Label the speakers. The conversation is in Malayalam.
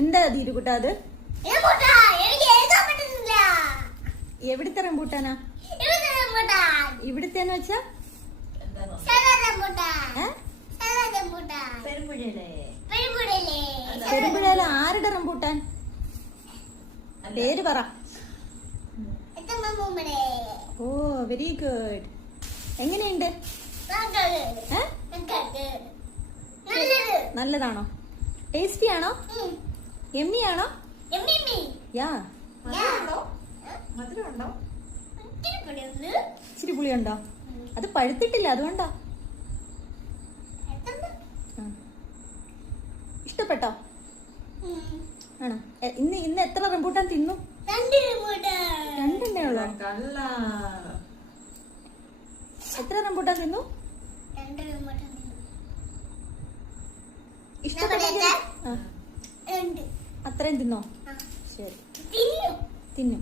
Speaker 1: എന്താ ദീരുകുട്ട അത്. എവിടുത്തെ റംബൂട്ടാനാ?
Speaker 2: ഇവിടുത്തെ
Speaker 1: വെച്ചാ.
Speaker 3: പെരുമ്പുഴയിലെ.
Speaker 1: ആരുടെ റംബൂട്ടാൻ? പേര് പറ? Oh very good. എങ്ങനെയുണ്ട്. നല്ലതാണോ? ടേസ്റ്റി ആണോ. എമ്മി ആണോ. യാ. ഇച്ചിരി പുളിയുണ്ടോ? അത് പഴുത്തിട്ടില്ല അതുകൊണ്ടാ. ഇഷ്ടപ്പെട്ടോ. ആണോ? ഇന്ന് ഇന്ന് എത്ര റംബൂട്ടാൻ തിന്നു?
Speaker 2: രണ്ട് റംബൂട്ടാൻ.
Speaker 1: രണ്ടെണ്ണേ ഉള്ളു? എത്ര റംബൂട്ടാൻ തിന്നു?
Speaker 2: രണ്ട്
Speaker 1: അത്രയും തിന്നോ. ശരി.
Speaker 2: തിന്നു.